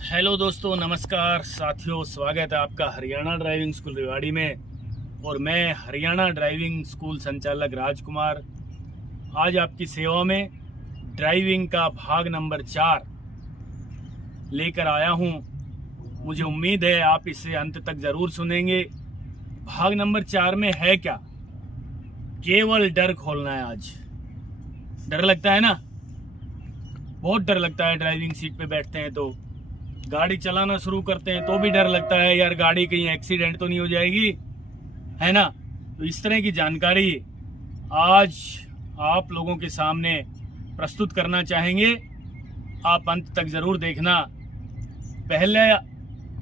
Hello दोस्तों, नमस्कार साथियों, स्वागत है आपका हरियाणा ड्राइविंग स्कूल रेवाड़ी में। और मैं हरियाणा ड्राइविंग स्कूल संचालक राजकुमार आज आपकी सेवा में ड्राइविंग का भाग नंबर 4 लेकर आया हूं। मुझे उम्मीद है आप इसे अंत तक ज़रूर सुनेंगे। भाग नंबर 4 में है क्या? केवल डर खोलना है। आज डर लगता है ना, बहुत डर लगता है। ड्राइविंग सीट पे बैठते हैं तो गाड़ी चलाना शुरू करते हैं तो भी डर लगता है, यार गाड़ी कहीं एक्सीडेंट तो नहीं हो जाएगी, है ना। तो इस तरह की जानकारी आज आप लोगों के सामने प्रस्तुत करना चाहेंगे। आप अंत तक जरूर देखना। पहले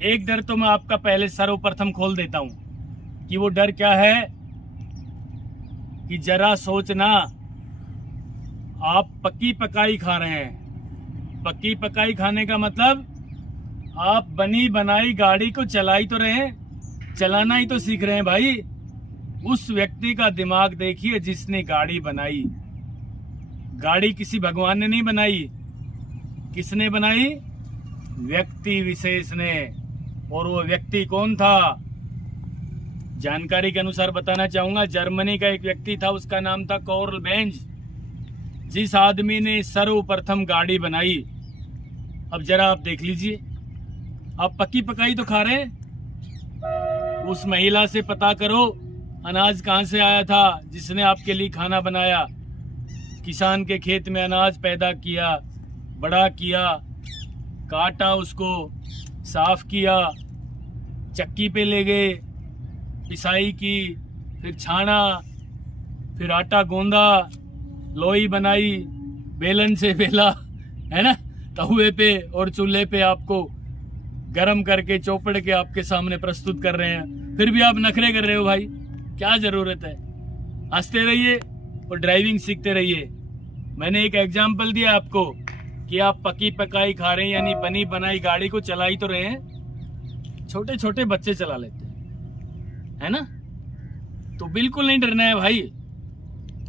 एक डर तो मैं आपका पहले सर्वप्रथम खोल देता हूं कि वो डर क्या है। कि जरा सोचना, आप पक्की पकाई खा रहे हैं। पक्की पकाई खाने का मतलब आप बनी बनाई गाड़ी को चला ही तो रहे हैं, चलाना ही तो सीख रहे हैं भाई। उस व्यक्ति का दिमाग देखिए जिसने गाड़ी बनाई। गाड़ी किसी भगवान ने नहीं बनाई, किसने बनाई? व्यक्ति विशेष ने। और वो व्यक्ति कौन था? जानकारी के अनुसार बताना चाहूंगा, जर्मनी का एक व्यक्ति था, उसका नाम था कार्ल बेंज। जिस आदमी ने सर्वप्रथम गाड़ी बनाई। अब जरा आप देख लीजिए, आप पक्की पकाई तो खा रहे हैं। उस महिला से पता करो अनाज कहां से आया था जिसने आपके लिए खाना बनाया। किसान के खेत में अनाज पैदा किया, बड़ा किया, काटा, उसको साफ किया, चक्की पे ले गए, पिसाई की, फिर छाना, फिर आटा गूंदा, लोई बनाई, बेलन से बेला, है ना, तहुए पे और चूल्हे पे आपको गरम करके चौपड़ के आपके सामने प्रस्तुत कर रहे हैं। फिर भी आप नखरे कर रहे हो भाई, क्या जरूरत है? हंसते रहिए और ड्राइविंग सीखते रहिए। मैंने एक एग्जाम्पल दिया आपको कि आप पकी पकाई खा रहे हैं, यानी बनी बनाई गाड़ी को चला ही तो रहे हैं। छोटे छोटे बच्चे चला लेते हैं, है ना। तो बिल्कुल नहीं डरना है भाई।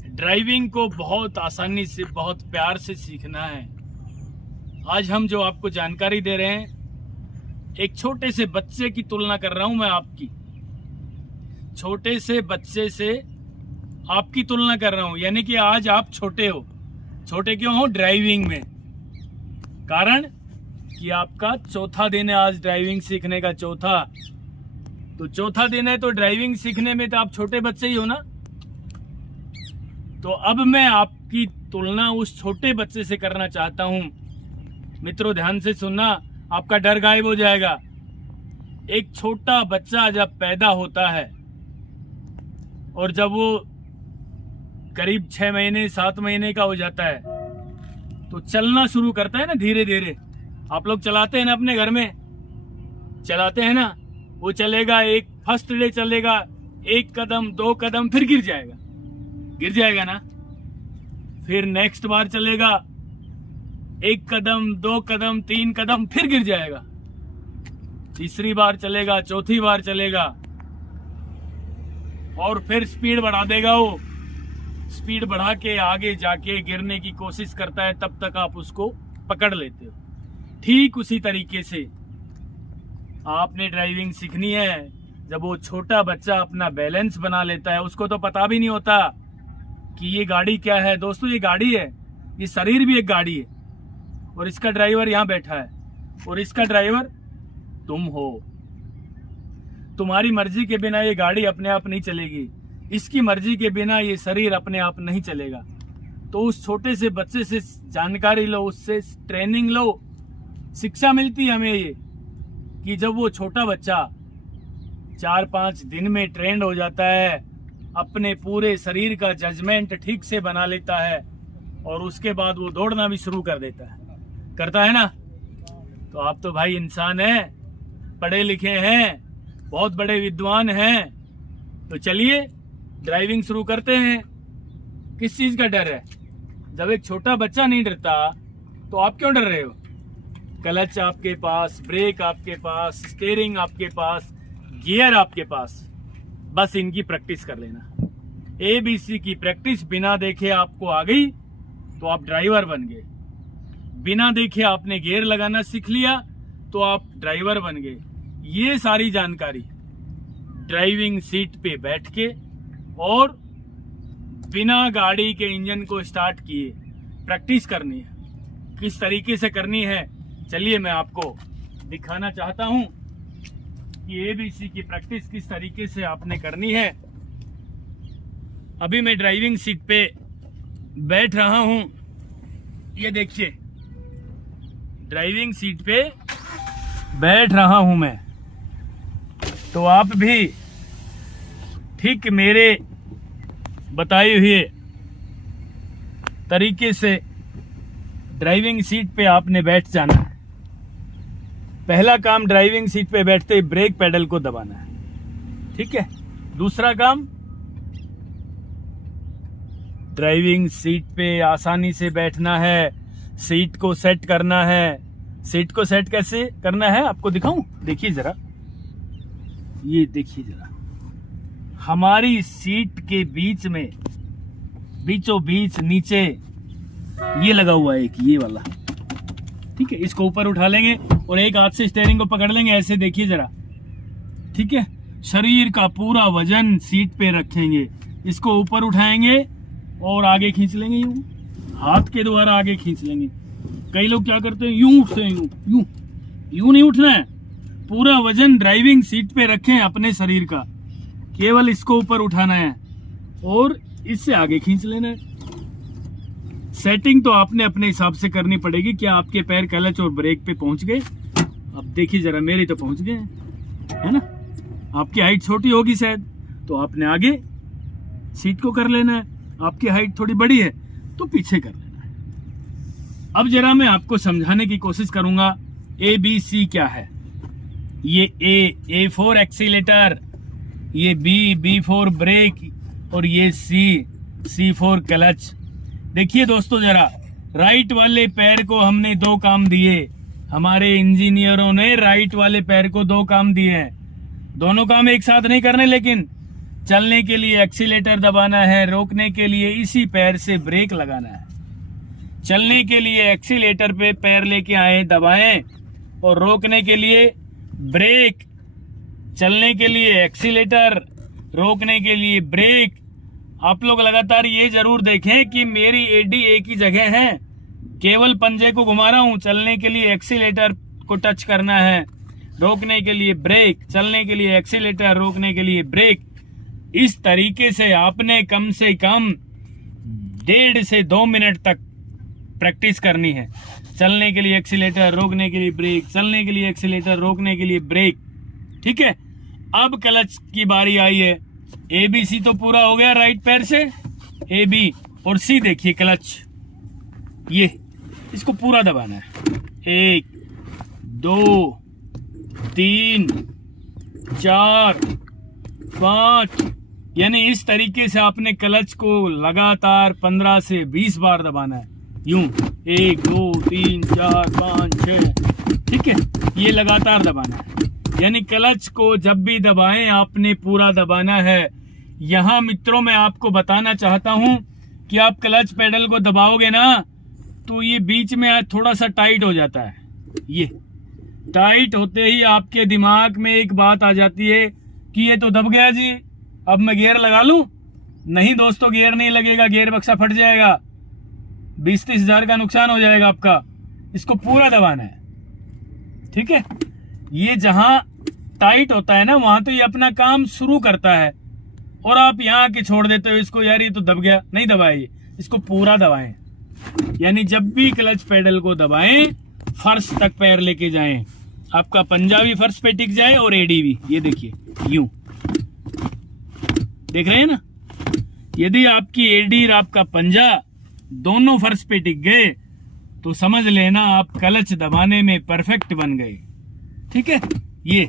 ड्राइविंग को बहुत आसानी से, बहुत प्यार से सीखना है। आज हम जो आपको जानकारी दे रहे हैं, एक छोटे से बच्चे की तुलना कर रहा हूं मैं आपकी। छोटे से बच्चे से आपकी तुलना कर रहा हूं, यानी कि आज आप छोटे हो। छोटे क्यों हो? ड्राइविंग में। कारण कि आपका चौथा दिन है आज ड्राइविंग सीखने का, चौथा। तो चौथा दिन है तो ड्राइविंग सीखने में तो आप छोटे बच्चे ही हो ना। तो अब मैं आपकी तुलना उस छोटे बच्चे से करना चाहता हूं। मित्रों ध्यान से सुनना, आपका डर गायब हो जाएगा। एक छोटा बच्चा जब पैदा होता है और जब वो करीब 6 महीने 7 महीने का हो जाता है तो चलना शुरू करता है ना, धीरे धीरे। आप लोग चलाते हैं ना, अपने घर में चलाते हैं ना। वो चलेगा, एक फर्स्ट डे चलेगा 1 कदम 2 कदम, फिर गिर जाएगा। गिर जाएगा ना। फिर नेक्स्ट बार चलेगा 1 कदम 2 कदम 3 कदम, फिर गिर जाएगा। तीसरी बार चलेगा, चौथी बार चलेगा और फिर स्पीड बढ़ा देगा। वो स्पीड बढ़ा के आगे जाके गिरने की कोशिश करता है, तब तक आप उसको पकड़ लेते हो। ठीक उसी तरीके से आपने ड्राइविंग सीखनी है। जब वो छोटा बच्चा अपना बैलेंस बना लेता है, उसको तो पता भी नहीं होता कि ये गाड़ी क्या है। दोस्तों ये गाड़ी है, ये शरीर भी एक गाड़ी है और इसका ड्राइवर यहां बैठा है और इसका ड्राइवर तुम हो। तुम्हारी मर्जी के बिना ये गाड़ी अपने आप नहीं चलेगी, इसकी मर्जी के बिना ये शरीर अपने आप नहीं चलेगा। तो उस छोटे से बच्चे से जानकारी लो, उससे ट्रेनिंग लो। शिक्षा मिलती है हमें ये कि जब वो छोटा बच्चा 4-5 दिन में ट्रेंड हो जाता है, अपने पूरे शरीर का जजमेंट ठीक से बना लेता है और उसके बाद वो दौड़ना भी शुरू कर देता है, करता है ना। तो आप तो भाई इंसान हैं, पढ़े लिखे हैं, बहुत बड़े विद्वान हैं। तो चलिए ड्राइविंग शुरू करते हैं। किस चीज का डर है? जब एक छोटा बच्चा नहीं डरता तो आप क्यों डर रहे हो? क्लच आपके पास, ब्रेक आपके पास, स्टीयरिंग आपके पास, गियर आपके पास। बस इनकी प्रैक्टिस कर लेना। ABC की प्रैक्टिस बिना देखे आपको आ गई तो आप ड्राइवर बन गए। बिना देखे आपने गियर लगाना सीख लिया तो आप ड्राइवर बन गए। ये सारी जानकारी ड्राइविंग सीट पे बैठ के और बिना गाड़ी के इंजन को स्टार्ट किए प्रैक्टिस करनी है। किस तरीके से करनी है चलिए मैं आपको दिखाना चाहता हूं कि ABC की प्रैक्टिस किस तरीके से आपने करनी है। अभी मैं ड्राइविंग सीट पे बैठ रहा हूं, ये देखिए ड्राइविंग सीट पे बैठ रहा हूं मैं। तो आप भी ठीक मेरे बताए हुए तरीके से ड्राइविंग सीट पे आपने बैठ जाना है। पहला काम ड्राइविंग सीट पे बैठते ही ब्रेक पेडल को दबाना है, ठीक है। दूसरा काम ड्राइविंग सीट पे आसानी से बैठना है, सीट को सेट करना है। सीट को सेट कैसे करना है आपको दिखाऊं, देखिए जरा, ये देखिए जरा, हमारी सीट के बीच में बीचों बीच नीचे ये लगा हुआ है एक ये वाला, ठीक है। इसको ऊपर उठा लेंगे और एक हाथ से स्टीयरिंग को पकड़ लेंगे ऐसे, देखिए जरा, ठीक है। शरीर का पूरा वजन सीट पे रखेंगे, इसको ऊपर उठाएंगे और आगे खींच लेंगे, यूं हाथ के द्वारा आगे खींच लेंगे। कई लोग क्या करते हैं, यूं उठते हैं, यूं यूं नहीं उठना है। पूरा वजन ड्राइविंग सीट पे रखें अपने शरीर का, केवल इसको ऊपर उठाना है और इससे आगे खींच लेना है। सेटिंग तो आपने अपने हिसाब से करनी पड़ेगी। क्या आपके पैर क्लच और ब्रेक पे पहुंच गए? अब देखिए जरा, मेरे तो पहुंच गए, है ना। आपकी हाइट छोटी होगी शायद, तो आपने आगे सीट को कर लेना है। आपकी हाइट थोड़ी बड़ी है तो पीछे कर लेना है। अब जरा मैं आपको समझाने की कोशिश करूंगा ABC क्या है। ये A फॉर एक्सीलेटर, ये B फॉर ब्रेक और ये C फॉर क्लच। देखिए दोस्तों जरा, राइट वाले पैर को हमने 2 काम दिए, हमारे इंजीनियरों ने राइट वाले पैर को 2 काम दिए हैं। दोनों काम एक साथ नहीं करने, लेकिन चलने के लिए एक्सीलेटर दबाना है, रोकने के लिए इसी पैर से ब्रेक लगाना है। चलने के लिए एक्सीलेटर पे पैर लेके आए दबाएं और रोकने के लिए ब्रेक। चलने के लिए एक्सीलेटर, रोकने के लिए ब्रेक। आप लोग लगातार ये जरूर देखें कि मेरी एडी एक ही जगह है, केवल पंजे को घुमा रहा हूं। चलने के लिए एक्सीलेटर को टच करना है, रोकने के लिए ब्रेक, चलने के लिए एक्सीलेटर, रोकने के लिए ब्रेक। इस तरीके से आपने कम से कम 1.5 से 2 मिनट तक प्रैक्टिस करनी है। चलने के लिए एक्सीलेटर, रोकने के लिए ब्रेक, चलने के लिए एक्सीलेटर, रोकने के लिए ब्रेक, ठीक है। अब क्लच की बारी आई है। ABC तो पूरा हो गया राइट पैर से, AB और C देखिए क्लच, ये इसको पूरा दबाना है। 1 2 3 4 5, यानी इस तरीके से आपने क्लच को लगातार 15 से 20 बार दबाना है। यूं 1 2 3 4 5 6, ठीक है। ये लगातार दबाना है, यानी क्लच को जब भी दबाएं आपने पूरा दबाना है। यहां मित्रों मैं आपको बताना चाहता हूं कि आप क्लच पेडल को दबाओगे ना तो ये बीच में थोड़ा सा टाइट हो जाता है। ये टाइट होते ही आपके दिमाग में एक बात आ जाती है कि ये तो दब गया जी, अब मैं गियर लगा लूं। नहीं दोस्तों, गियर नहीं लगेगा, गियर बक्सा फट जाएगा, 20-30 हजार का नुकसान हो जाएगा आपका। इसको पूरा दबाना है, ठीक है। ये जहां टाइट होता है ना, वहां तो ये अपना काम शुरू करता है और आप यहां आके छोड़ देते हो इसको, यार ये तो दब गया। नहीं दबाइए, इसको पूरा दबाएं। यानी जब भी क्लच पेडल को दबाएं, फर्श तक पैर लेके जाएं, आपका पंजा भी फर्श पे टिक जाए और एडी भी। ये देखिए, यूं देख रहे हैं ना। यदि आपकी एडी और आपका पंजा दोनों फर्श पे टिक गए तो समझ लेना आप क्लच दबाने में परफेक्ट बन गए, ठीक है। ये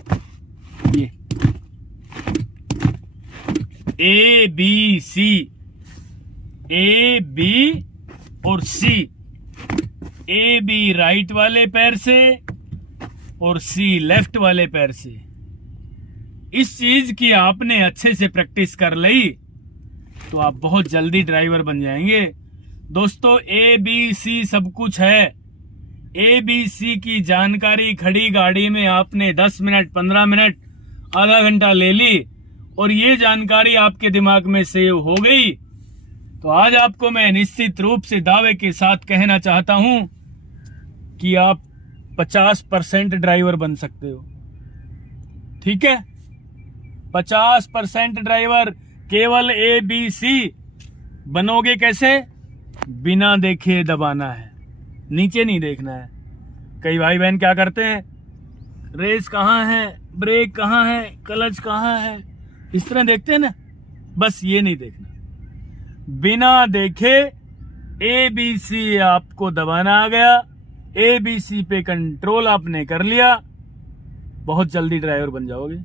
ABC, AB और C। AB राइट वाले पैर से और C लेफ्ट वाले पैर से। इस चीज की आपने अच्छे से प्रैक्टिस कर ली तो आप बहुत जल्दी ड्राइवर बन जाएंगे। दोस्तों ABC सब कुछ है, ABC की जानकारी खड़ी गाड़ी में आपने 10 मिनट, 15 मिनट, आधा घंटा ले ली और ये जानकारी आपके दिमाग में सेव हो गई, तो आज आपको मैं निश्चित रूप से दावे के साथ कहना चाहता हूं कि आप 50% ड्राइवर बन सकते हो। ठीक है, 50% ड्राइवर केवल ABC बनोगे। कैसे? बिना देखे दबाना है, नीचे नहीं देखना है। कई भाई बहन क्या करते हैं, रेस कहाँ है, ब्रेक कहाँ है, क्लच कहाँ है, इस तरह देखते हैं ना। बस ये नहीं देखना, बिना देखे ABC आपको दबाना आ गया, ABC पे कंट्रोल आपने कर लिया, बहुत जल्दी ड्राइवर बन जाओगे।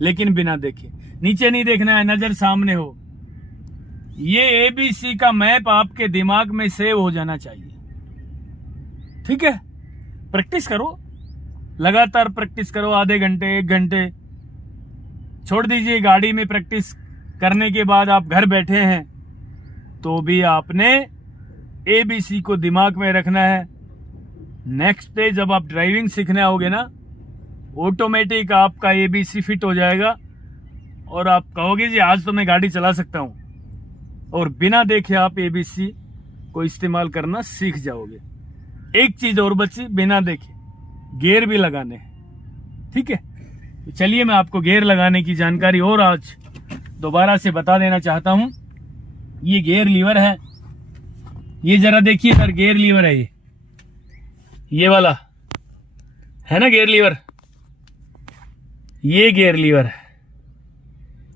लेकिन बिना देखे, नीचे नहीं देखना है, नजर सामने हो। ये ABC का मैप आपके दिमाग में सेव हो जाना चाहिए। ठीक है, प्रैक्टिस करो, लगातार प्रैक्टिस करो, आधे घंटे, 1 घंटे छोड़ दीजिए। गाड़ी में प्रैक्टिस करने के बाद आप घर बैठे हैं तो भी आपने ABC को दिमाग में रखना है। नेक्स्ट डे जब आप ड्राइविंग सीखने आओगे ना, ऑटोमेटिक आपका ABC फिट हो जाएगा और आप कहोगे जी आज तो मैं गाड़ी चला सकता हूं, और बिना देखे आप ABC को इस्तेमाल करना सीख जाओगे। एक चीज और बची, बिना देखे गियर भी लगाने हैं। ठीक है, तो चलिए मैं आपको गियर लगाने की जानकारी और आज दोबारा से बता देना चाहता हूं। ये गियर लीवर है, ये जरा देखिए सर, गियर लीवर है ये वाला है ना गियर लीवर, ये गियर लीवर है,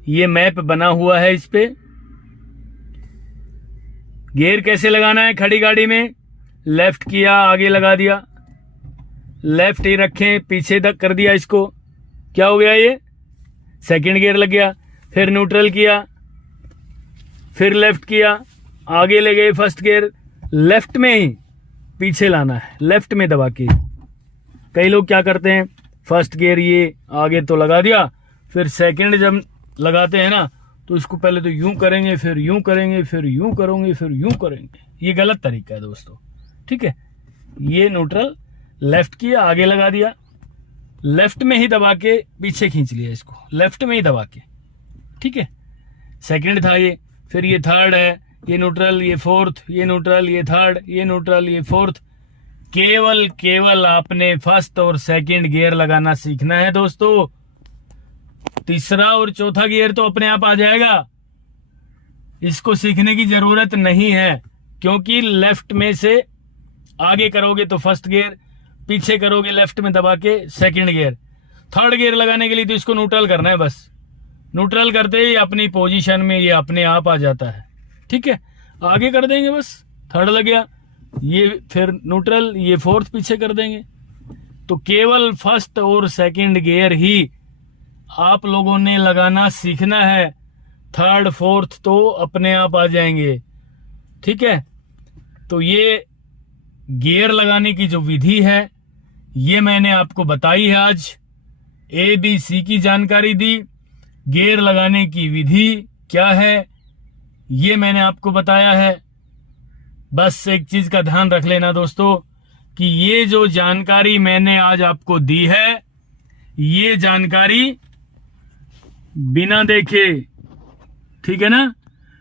ये मैप बना हुआ है इस पे। गियर कैसे लगाना है खड़ी गाड़ी में, लेफ्ट किया, आगे लगा दिया, लेफ्ट ही रखें, पीछे तक कर दिया इसको, क्या हो गया, ये सेकंड गियर लग गया। फिर न्यूट्रल किया, फिर लेफ्ट किया, आगे ले गए फर्स्ट गियर, लेफ्ट में ही पीछे लाना है, लेफ्ट में दबा के। कई लोग क्या करते हैं, फर्स्ट गियर ये आगे तो लगा दिया, फिर सेकंड जब लगाते हैं ना तो इसको पहले तो यूं करेंगे, फिर यूं करेंगे, फिर यूं करेंगे, फिर यूं करेंगे। ये गलत तरीका है दोस्तों। ठीक है, ये न्यूट्रल, लेफ्ट किया, आगे लगा दिया, लेफ्ट में ही दबा के पीछे खींच लिया इसको, लेफ्ट में ही दबा के। ठीक है, सेकंड था ये, फिर ये थर्ड है, ये न्यूट्रल, ये फोर्थ, ये न्यूट्रल, ये थर्ड, ये न्यूट्रल, ये फोर्थ। केवल आपने फर्स्ट और सेकंड गियर लगाना सीखना है दोस्तों। तीसरा और चौथा गियर तो अपने आप आ जाएगा, इसको सीखने की जरूरत नहीं है, क्योंकि लेफ्ट में से आगे करोगे तो फर्स्ट गियर, पीछे करोगे लेफ्ट में दबा के सेकंड गियर। थर्ड गियर लगाने के लिए तो इसको न्यूट्रल करना है, बस न्यूट्रल करते ही अपनी पोजीशन में ये अपने आप आ जाता है। ठीक है, आगे कर देंगे, बस थर्ड लग गया, ये फिर न्यूट्रल, ये फोर्थ पीछे कर देंगे। तो केवल फर्स्ट और सेकंड गियर ही आप लोगों ने लगाना सीखना है, थर्ड फोर्थ तो अपने आप आ जाएंगे। ठीक है, तो ये गियर लगाने की जो विधि है ये मैंने आपको बताई है। आज ABC की जानकारी दी, गियर लगाने की विधि क्या है ये मैंने आपको बताया है। बस एक चीज का ध्यान रख लेना दोस्तों कि ये जो जानकारी मैंने आज आपको दी है, ये जानकारी बिना देखे, ठीक है ना,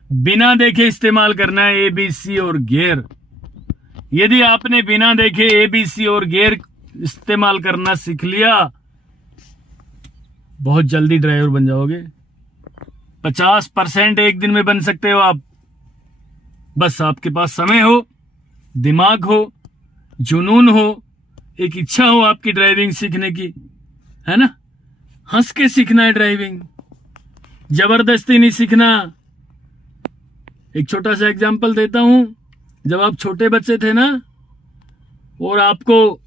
बिना देखे इस्तेमाल करना है ABC और गियर। यदि आपने बिना देखे ABC और गियर इस्तेमाल करना सीख लिया, बहुत जल्दी ड्राइवर बन जाओगे। 50% एक दिन में बन सकते हो आप। बस आपके पास समय हो, दिमाग हो, जुनून हो, एक इच्छा हो आपकी ड्राइविंग सीखने की, है ना। हंस के सीखना है ड्राइविंग, जबरदस्ती नहीं सीखना। एक छोटा सा एग्जांपल देता हूं, जब आप छोटे बच्चे थे ना और आपको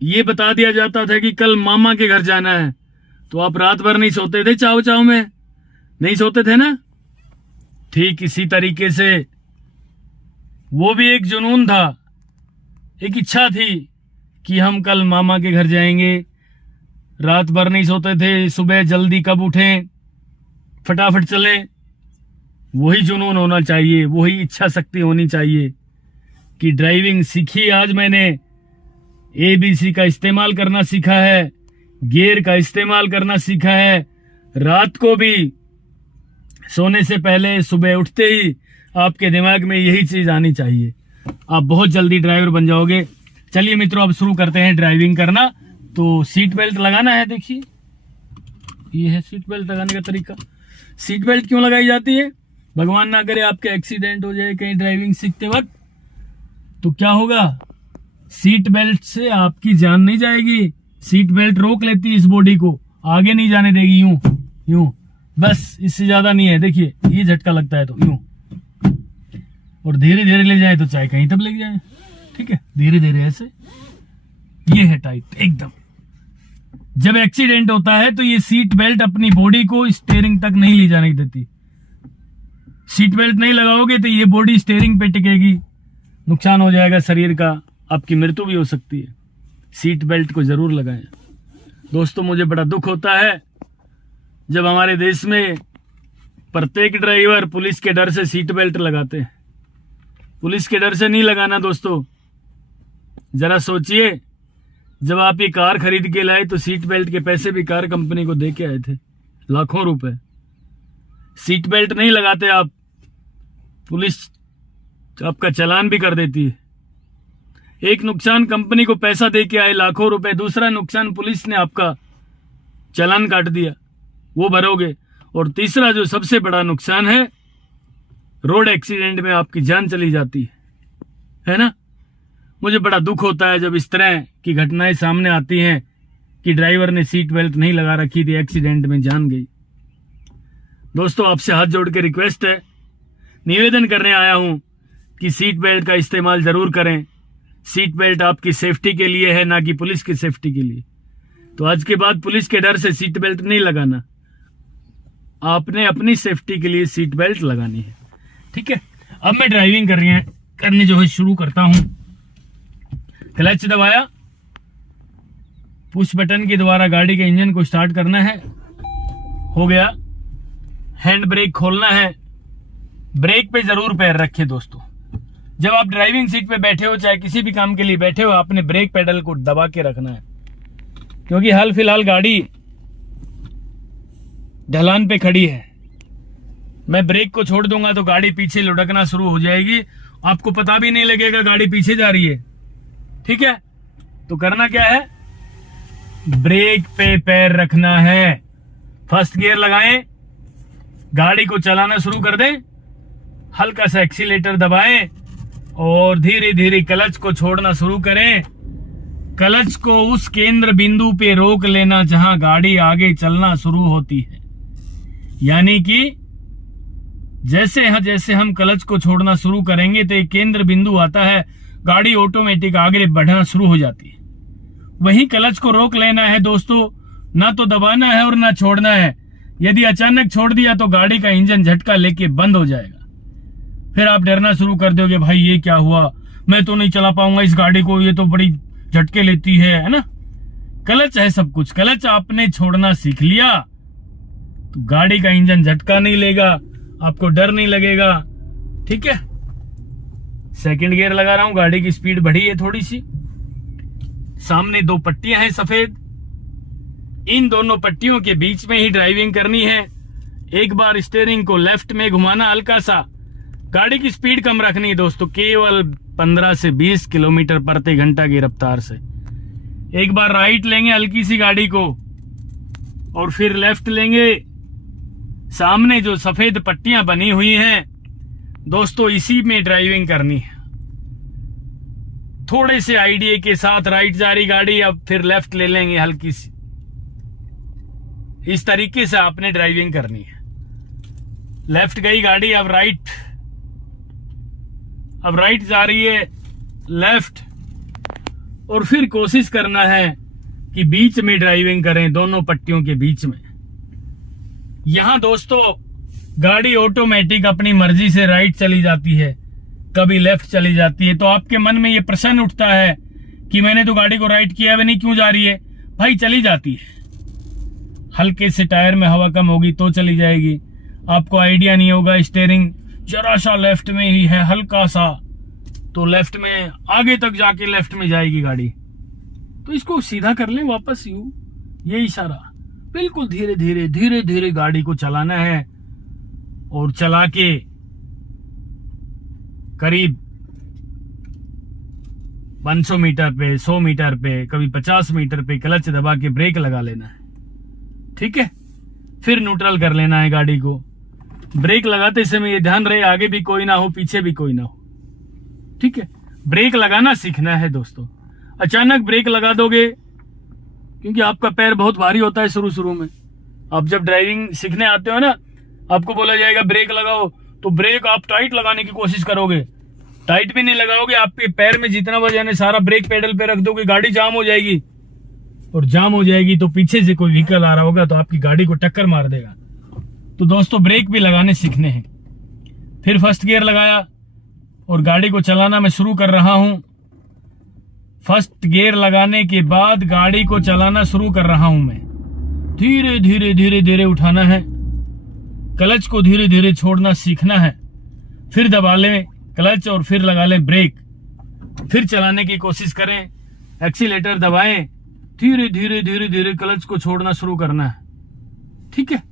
ये बता दिया जाता था कि कल मामा के घर जाना है, तो आप रात भर नहीं सोते थे, चाव चाव में नहीं सोते थे ना। ठीक इसी तरीके से वो भी एक जुनून था, एक इच्छा थी कि हम कल मामा के घर जाएंगे। रात भर नहीं सोते थे, सुबह जल्दी कब उठें, फटाफट चलें। वही जुनून होना चाहिए, वही इच्छा शक्ति होनी चाहिए कि ड्राइविंग सीखी आज मैंने, ABC का इस्तेमाल करना सीखा है, गियर का इस्तेमाल करना सीखा है। रात को भी सोने से पहले सुबह उठते ही आपके दिमाग में यही चीज आनी चाहिए, आप बहुत जल्दी ड्राइवर बन जाओगे। चलिए मित्रों, अब शुरू करते हैं ड्राइविंग करना। तो सीट बेल्ट लगाना है, देखिए ये है सीट बेल्ट लगाने का तरीका। सीट बेल्ट क्यों लगाई जाती है? भगवान ना करे आपके एक्सीडेंट हो जाए कहीं ड्राइविंग सीखते वक्त, तो क्या होगा? सीट बेल्ट से आपकी जान नहीं जाएगी। सीट बेल्ट रोक लेती है इस बॉडी को, आगे नहीं जाने देगी। यूं यूं, बस इससे ज्यादा नहीं है। देखिए ये झटका लगता है तो यूं, और धीरे धीरे ले जाए तो चाहे कहीं तक ले जाए। ठीक है, धीरे धीरे ऐसे, ये है टाइट एकदम। जब एक्सीडेंट होता है तो ये सीट बेल्ट अपनी बॉडी को स्टीयरिंग तक नहीं ले जाने देती। सीट बेल्ट नहीं लगाओगे तो ये बॉडी स्टीयरिंग पे टिकेगी, नुकसान हो जाएगा शरीर का, आपकी मृत्यु भी हो सकती है। सीट बेल्ट को जरूर लगाएं। दोस्तों, मुझे बड़ा दुख होता है जब हमारे देश में प्रत्येक ड्राइवर पुलिस के डर से सीट बेल्ट लगाते हैं। पुलिस के डर से नहीं लगाना दोस्तों। जरा सोचिए, जब आप ये कार खरीद के लाए तो सीट बेल्ट के पैसे भी कार कंपनी को दे के आए थे, लाखों रुपए। सीट बेल्ट नहीं लगाते आप, पुलिस आपका चालान भी कर देती है। एक नुकसान कंपनी को पैसा दे के आए लाखों रुपए, दूसरा नुकसान पुलिस ने आपका चालान काट दिया, वो भरोगे। और तीसरा जो सबसे बड़ा नुकसान है, रोड एक्सीडेंट में आपकी जान चली जाती है ना। मुझे बड़ा दुख होता है जब इस तरह की घटनाएं सामने आती हैं कि ड्राइवर ने सीट बेल्ट नहीं लगा रखी थी, एक्सीडेंट में जान गई। दोस्तों, आपसे हाथ जोड़ के रिक्वेस्ट है, निवेदन करने आया हूं कि सीट बेल्ट का इस्तेमाल जरूर करें। सीट बेल्ट आपकी सेफ्टी के लिए है, ना कि पुलिस की सेफ्टी के लिए। तो आज के बाद पुलिस के डर से सीट बेल्ट नहीं लगाना, आपने अपनी सेफ्टी के लिए सीट बेल्ट लगानी है। ठीक है, अब मैं ड्राइविंग करनी जो है शुरू करता हूं। क्लच दबाया, पुश बटन के द्वारा गाड़ी के इंजन को स्टार्ट करना है, हो गया। हैंड ब्रेक खोलना है, ब्रेक पे जरूर पैर रखें दोस्तों। जब आप ड्राइविंग सीट पे बैठे हो, चाहे किसी भी काम के लिए बैठे हो, आपने ब्रेक पेडल को दबा के रखना है, क्योंकि हाल फिलहाल गाड़ी ढलान पे खड़ी है। मैं ब्रेक को छोड़ दूंगा तो गाड़ी पीछे लुढ़कना शुरू हो जाएगी, आपको पता भी नहीं लगेगा गाड़ी पीछे जा रही है। ठीक है, तो करना क्या है? ब्रेक पे पैर रखना है, फर्स्ट गियर लगाएं, गाड़ी को चलाना शुरू कर दें, हल्का सा एक्सीलेटर दबाएं और धीरे धीरे क्लच को छोड़ना शुरू करें। क्लच को उस केंद्र बिंदु पे रोक लेना जहां गाड़ी आगे चलना शुरू होती है। यानी कि जैसे हम क्लच को छोड़ना शुरू करेंगे तो एक केंद्र बिंदु आता है, गाड़ी ऑटोमेटिक आगे बढ़ना शुरू हो जाती है। वही क्लच को रोक लेना है दोस्तों, ना तो दबाना है और ना छोड़ना है। यदि अचानक छोड़ दिया तो गाड़ी का इंजन झटका लेके बंद हो जाएगा। फिर आप डरना शुरू कर दोगे, भाई ये क्या हुआ, मैं तो नहीं चला पाऊंगा इस गाड़ी को, ये तो बड़ी झटके लेती है ना। क्लच है सब कुछ, क्लच आपने छोड़ना सीख लिया तो गाड़ी का इंजन झटका नहीं लेगा, आपको डर नहीं लगेगा। ठीक है, सेकंड गियर लगा रहा हूं, गाड़ी की स्पीड बढ़ी है थोड़ी सी। सामने दो पट्टियां हैं सफेद, इन दोनों पट्टियों के बीच में ही ड्राइविंग करनी है। एक बार स्टीयरिंग को लेफ्ट में घुमाना हल्का सा, गाड़ी की स्पीड कम रखनी है दोस्तों, केवल 15 से 20 किलोमीटर प्रति घंटा की रफ्तार से। एक बार राइट लेंगे हल्की सी गाड़ी को और फिर लेफ्ट लेंगे। सामने जो सफेद पट्टियां बनी हुई हैं दोस्तों, इसी में ड्राइविंग करनी है। थोड़े से आइडिया के साथ राइट जा रही गाड़ी, अब फिर लेफ्ट ले लेंगे हल्की सी। इस तरीके से आपने ड्राइविंग करनी है। लेफ्ट गई गाड़ी, अब राइट जा रही है, लेफ्ट, और फिर कोशिश करना है कि बीच में ड्राइविंग करें, दोनों पट्टियों के बीच में। यहां दोस्तों गाड़ी ऑटोमेटिक अपनी मर्जी से राइट चली जाती है, कभी लेफ्ट चली जाती है। तो आपके मन में ये प्रश्न उठता है कि मैंने तो गाड़ी को राइट किया है, नहीं क्यों जा रही है? भाई चली जाती है, हल्के से टायर में हवा कम होगी तो चली जाएगी। आपको आइडिया नहीं होगा, स्टीयरिंग जरा सा लेफ्ट में ही है, हल्का सा, तो लेफ्ट में आगे तक जाके लेफ्ट में जाएगी गाड़ी। तो इसको सीधा कर लें वापस यूं, ये इशारा। बिल्कुल धीरे धीरे धीरे धीरे गाड़ी को चलाना है और चला के करीब 500 मीटर पे, 100 मीटर पे, कभी 50 मीटर पे क्लच दबा के ब्रेक लगा लेना है। ठीक है, फिर न्यूट्रल कर लेना है गाड़ी को। ब्रेक लगाते समय ये ध्यान रहे आगे भी कोई ना हो, पीछे भी कोई ना हो। ठीक है, ब्रेक लगाना सीखना है दोस्तों। अचानक ब्रेक लगा दोगे, क्योंकि आपका पैर बहुत भारी होता है शुरू में। आप जब ड्राइविंग सीखने आते हो ना, आपको बोला जाएगा ब्रेक लगाओ, तो ब्रेक आप टाइट लगाने की कोशिश करोगे, टाइट भी नहीं लगाओगे, आपके पैर में जितना वजन है सारा ब्रेक पेडल पे रख दोगे, गाड़ी जाम हो जाएगी। और जाम हो जाएगी तो पीछे से कोई व्हीकल आ रहा होगा तो आपकी गाड़ी को टक्कर मार देगा। तो दोस्तों ब्रेक भी लगाने सीखने हैं। फिर फर्स्ट गियर लगाया और गाड़ी को चलाना मैं शुरू कर रहा हूं। फर्स्ट गियर लगाने के बाद गाड़ी को चलाना शुरू कर रहा हूं मैं। धीरे धीरे धीरे धीरे उठाना है, क्लच को धीरे धीरे छोड़ना सीखना है। फिर दबा लें क्लच और फिर लगा लें ब्रेक, फिर चलाने की कोशिश करें, एक्सीलेटर दबाएं, धीरे धीरे धीरे धीरे क्लच को छोड़ना शुरू करना है। ठीक है,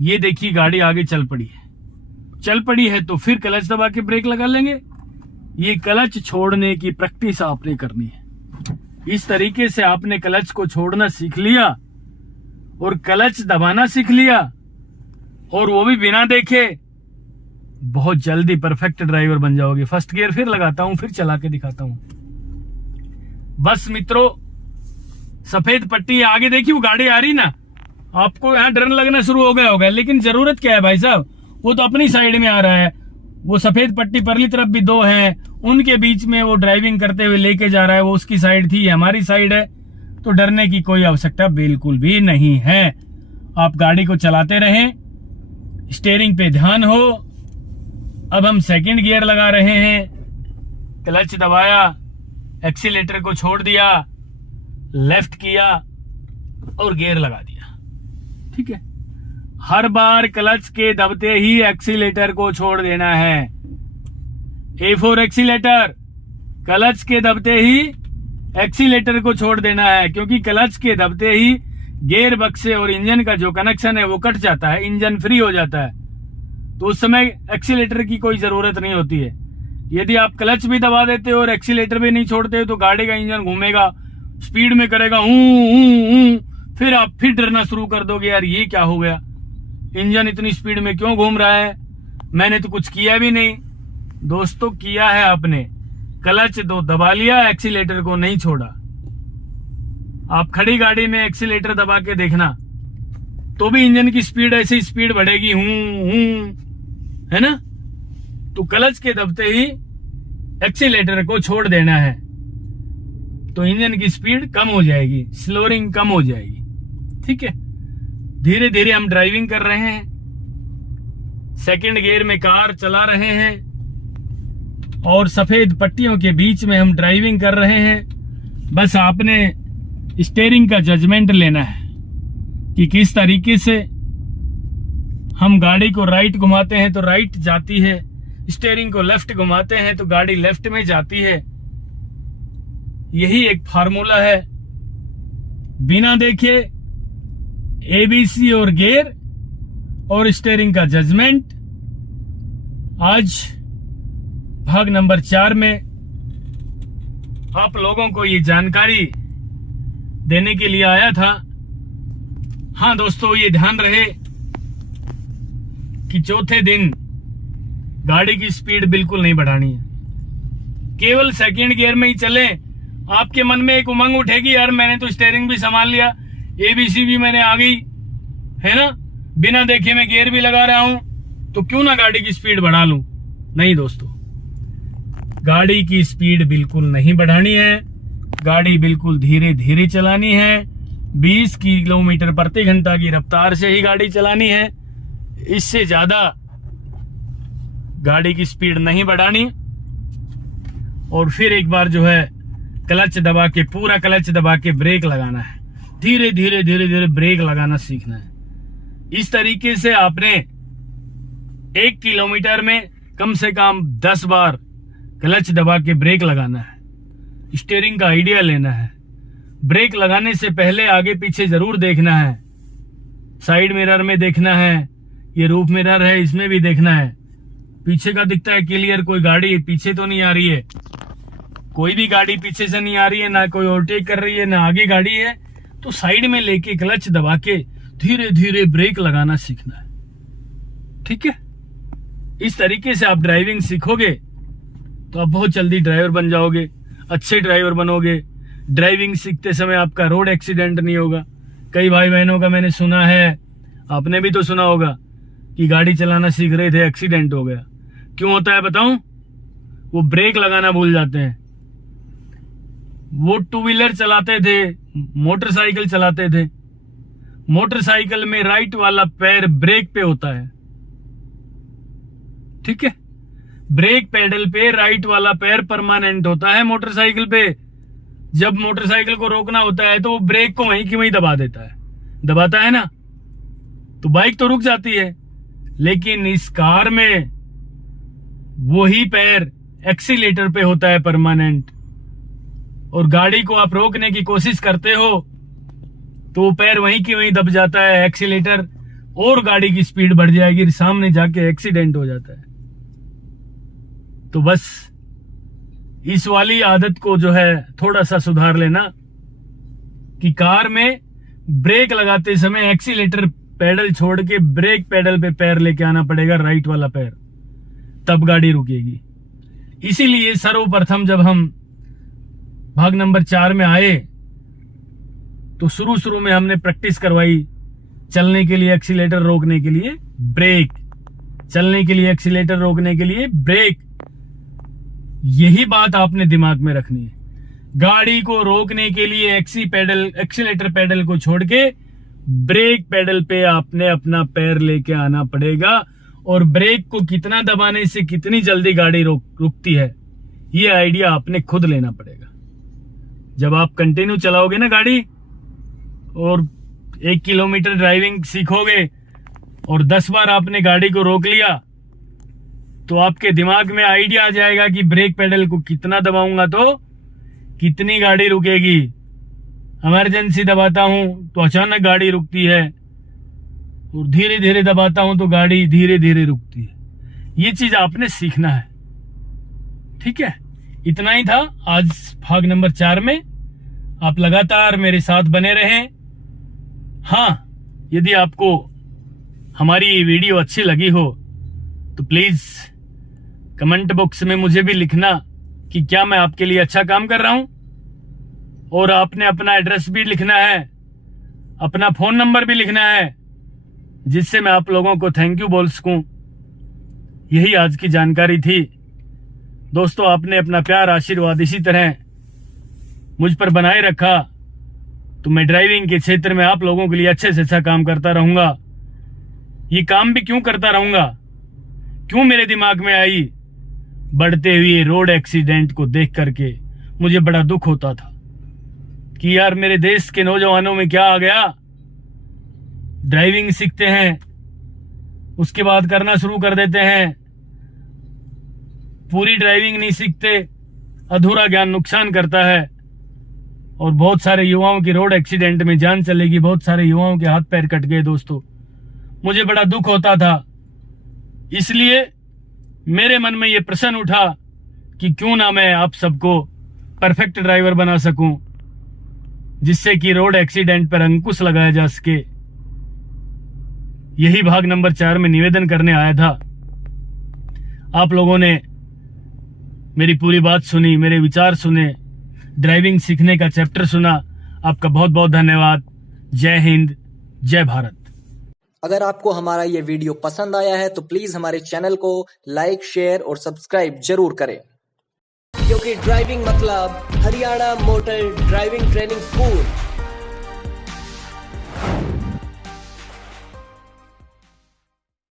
ये देखिए गाड़ी आगे चल पड़ी है तो फिर क्लच दबा के ब्रेक लगा लेंगे। ये क्लच छोड़ने की प्रैक्टिस आपने करनी है। इस तरीके से आपने क्लच को छोड़ना सीख लिया और क्लच दबाना सीख लिया, और वो भी बिना देखे, बहुत जल्दी परफेक्ट ड्राइवर बन जाओगे। फर्स्ट गियर फिर लगाता हूं, फिर चला के दिखाता हूं। बस मित्रों, सफेद पट्टी आगे देखिए, वो गाड़ी आ रही ना, आपको यहां डर लगना शुरू हो गया होगा, लेकिन जरूरत क्या है भाई साहब, वो तो अपनी साइड में आ रहा है। वो सफेद पट्टी परली तरफ भी दो है, उनके बीच में वो ड्राइविंग करते हुए लेके जा रहा है, वो उसकी साइड थी, हमारी साइड है, तो डरने की कोई आवश्यकता बिल्कुल भी नहीं है। आप गाड़ी को चलाते रहें, स्टीयरिंग पे ध्यान हो। अब हम सेकंड गियर लगा रहे हैं, क्लच दबाया, एक्सीलेटर को छोड़ दिया, लेफ्ट किया और गियर लगा दिया। ठीक है, हर बार क्लच के दबते ही एक्सीलेटर को छोड़ देना है। A4 एक्सीलेटर, क्लच के दबते ही एक्सीलेटर को छोड़ देना है, क्योंकि क्लच के दबते ही गियर बक्से और इंजन का जो कनेक्शन है वो कट जाता है, इंजन फ्री हो जाता है, तो उस समय एक्सीलेटर की कोई जरूरत नहीं होती है। यदि आप क्लच भी दबा देते हो और एक्सीलेटर भी नहीं छोड़ते तो गाड़ी का इंजन घूमेगा, स्पीड में करेगा हूं, फिर आप फिर डरना शुरू कर दोगे, यार ये क्या हो गया, इंजन इतनी स्पीड में क्यों घूम रहा है, मैंने तो कुछ किया भी नहीं। दोस्तों, किया है आपने, क्लच दो दबा लिया, एक्सीलेटर को नहीं छोड़ा। आप खड़ी गाड़ी में एक्सीलेटर दबा के देखना, तो भी इंजन की स्पीड ऐसी स्पीड बढ़ेगी, है ना। तो क्लच के दबते ही एक्सीलेटर को छोड़ देना है, तो इंजन की स्पीड कम हो जाएगी, स्लोरिंग कम हो जाएगी। ठीक है, धीरे धीरे हम ड्राइविंग कर रहे हैं, सेकंड गियर में कार चला रहे हैं और सफेद पट्टियों के बीच में हम ड्राइविंग कर रहे हैं। बस आपने स्टीयरिंग का जजमेंट लेना है कि किस तरीके से हम गाड़ी को राइट घुमाते हैं तो राइट जाती है, स्टीयरिंग को लेफ्ट घुमाते हैं तो गाड़ी लेफ्ट में जाती है। यही एक फार्मूला है, बिना देखे एबीसी और गियर और स्टीयरिंग का जजमेंट। आज भाग नंबर 4 में आप लोगों को ये जानकारी देने के लिए आया था। हाँ दोस्तों, ये ध्यान रहे कि चौथे दिन गाड़ी की स्पीड बिल्कुल नहीं बढ़ानी है, केवल सेकंड गियर में ही चले। आपके मन में एक उमंग उठेगी, यार मैंने तो स्टीयरिंग भी संभाल लिया, एबीसी भी मैंने आ गई, है ना, बिना देखे मैं गियर भी लगा रहा हूं, तो क्यों ना गाड़ी की स्पीड बढ़ा लूं। नहीं दोस्तों, गाड़ी की स्पीड बिल्कुल नहीं बढ़ानी है, गाड़ी बिल्कुल धीरे धीरे चलानी है। 20 किलोमीटर प्रति घंटा की रफ्तार से ही गाड़ी चलानी है, इससे ज्यादा गाड़ी की स्पीड नहीं बढ़ानी। और फिर एक बार जो है क्लच दबा के, पूरा क्लच दबा के ब्रेक लगाना है, धीरे धीरे धीरे धीरे ब्रेक लगाना सीखना है। इस तरीके से आपने 1 किलोमीटर में कम से कम 10 बार क्लच दबा के ब्रेक लगाना है, स्टीयरिंग का आइडिया लेना है। ब्रेक लगाने से पहले आगे पीछे जरूर देखना है, साइड मिरर में देखना है, ये रूफ मिरर है इसमें भी देखना है। पीछे का दिखता है क्लियर, कोई गाड़ी पीछे तो नहीं आ रही है, कोई भी गाड़ी पीछे से नहीं आ रही है, ना कोई ओवरटेक कर रही है, ना आगे गाड़ी है। तो साइड में लेके क्लच दबा के धीरे धीरे ब्रेक लगाना सीखना है, ठीक है। इस तरीके से आप ड्राइविंग सीखोगे तो आप बहुत जल्दी ड्राइवर बन जाओगे, अच्छे ड्राइवर बनोगे। ड्राइविंग सीखते समय आपका रोड एक्सीडेंट नहीं होगा। कई भाई बहनों का मैंने सुना है, आपने भी तो सुना होगा कि गाड़ी चलाना सीख रहे थे, एक्सीडेंट हो गया। क्यों होता है बताऊं? वो ब्रेक लगाना भूल जाते हैं। वो टू व्हीलर चलाते थे, मोटरसाइकिल चलाते थे, मोटरसाइकिल में राइट वाला पैर ब्रेक पे होता है, ठीक है। ब्रेक पेडल पे राइट वाला पैर परमानेंट होता है मोटरसाइकिल पे। जब मोटरसाइकिल को रोकना होता है तो वो ब्रेक को वहीं की वहीं दबा देता है, दबाता है ना, तो बाइक तो रुक जाती है। लेकिन इस कार में वही पैर एक्सीलेटर पे होता है परमानेंट, और गाड़ी को आप रोकने की कोशिश करते हो तो वो पैर वहीं की वहीं दब जाता है एक्सीलेटर, और गाड़ी की स्पीड बढ़ जाएगी, सामने जाके एक्सीडेंट हो जाता है। तो बस इस वाली आदत को जो है थोड़ा सा सुधार लेना कि कार में ब्रेक लगाते समय एक्सीलेटर पेडल छोड़ के ब्रेक पेडल पे पैर लेके आना पड़ेगा, राइट वाला पैर, तब गाड़ी रुकेगी। इसीलिए सर्वप्रथम जब हम भाग नंबर 4 में आए तो शुरू में हमने प्रैक्टिस करवाई, चलने के लिए एक्सीलेटर, रोकने के लिए ब्रेक, चलने के लिए एक्सीलेटर, रोकने के लिए ब्रेक। यही बात आपने दिमाग में रखनी है। गाड़ी को रोकने के लिए एक्सीलेटर पेडल को छोड़ के ब्रेक पेडल पे आपने अपना पैर लेके आना पड़ेगा, और ब्रेक को कितना दबाने से कितनी जल्दी गाड़ी रुकती है, ये आइडिया आपने खुद लेना पड़ेगा। जब आप कंटिन्यू चलाओगे ना गाड़ी और 1 किलोमीटर ड्राइविंग सीखोगे और 10 बार आपने गाड़ी को रोक लिया तो आपके दिमाग में आइडिया आ जाएगा कि ब्रेक पेडल को कितना दबाऊंगा तो कितनी गाड़ी रुकेगी। इमरजेंसी दबाता हूं तो अचानक गाड़ी रुकती है, और धीरे धीरे दबाता हूं तो गाड़ी धीरे धीरे रुकती है। ये चीज आपने सीखना है, ठीक है। इतना ही था आज भाग नंबर 4 में। आप लगातार मेरे साथ बने रहें। हाँ, यदि आपको हमारी ये वीडियो अच्छी लगी हो तो प्लीज कमेंट बॉक्स में मुझे भी लिखना कि क्या मैं आपके लिए अच्छा काम कर रहा हूं, और आपने अपना एड्रेस भी लिखना है, अपना फोन नंबर भी लिखना है, जिससे मैं आप लोगों को थैंक यू बोल सकूं। यही आज की जानकारी थी दोस्तों। आपने अपना प्यार, आशीर्वाद इसी तरह मुझ पर बनाए रखा तो मैं ड्राइविंग के क्षेत्र में आप लोगों के लिए अच्छे से अच्छा काम करता रहूंगा। ये काम भी क्यों करता रहूंगा, क्यों मेरे दिमाग में आई, बढ़ते हुए रोड एक्सीडेंट को देख करके मुझे बड़ा दुख होता था कि यार मेरे देश के नौजवानों में क्या आ गया। ड्राइविंग सीखते हैं, उसके बाद करना शुरू कर देते हैं, पूरी ड्राइविंग नहीं सीखते, अधूरा ज्ञान नुकसान करता है, और बहुत सारे युवाओं की रोड एक्सीडेंट में जान चलेगी, बहुत सारे युवाओं के हाथ पैर कट गए। दोस्तों, मुझे बड़ा दुख होता था, इसलिए मेरे मन में ये प्रश्न उठा कि क्यों ना मैं आप सबको परफेक्ट ड्राइवर बना सकूं, जिससे कि रोड एक्सीडेंट पर अंकुश लगाया जा सके। यही भाग नंबर 4 में निवेदन करने आया था। आप लोगों ने मेरी पूरी बात सुनी, मेरे विचार सुने, ड्राइविंग सीखने का चैप्टर सुना। आपका बहुत बहुत धन्यवाद। जय हिंद, जय भारत। अगर आपको हमारा ये वीडियो पसंद आया है तो प्लीज हमारे चैनल को लाइक, शेयर और सब्सक्राइब जरूर करें, क्योंकि ड्राइविंग मतलब Haryana motor driving training school.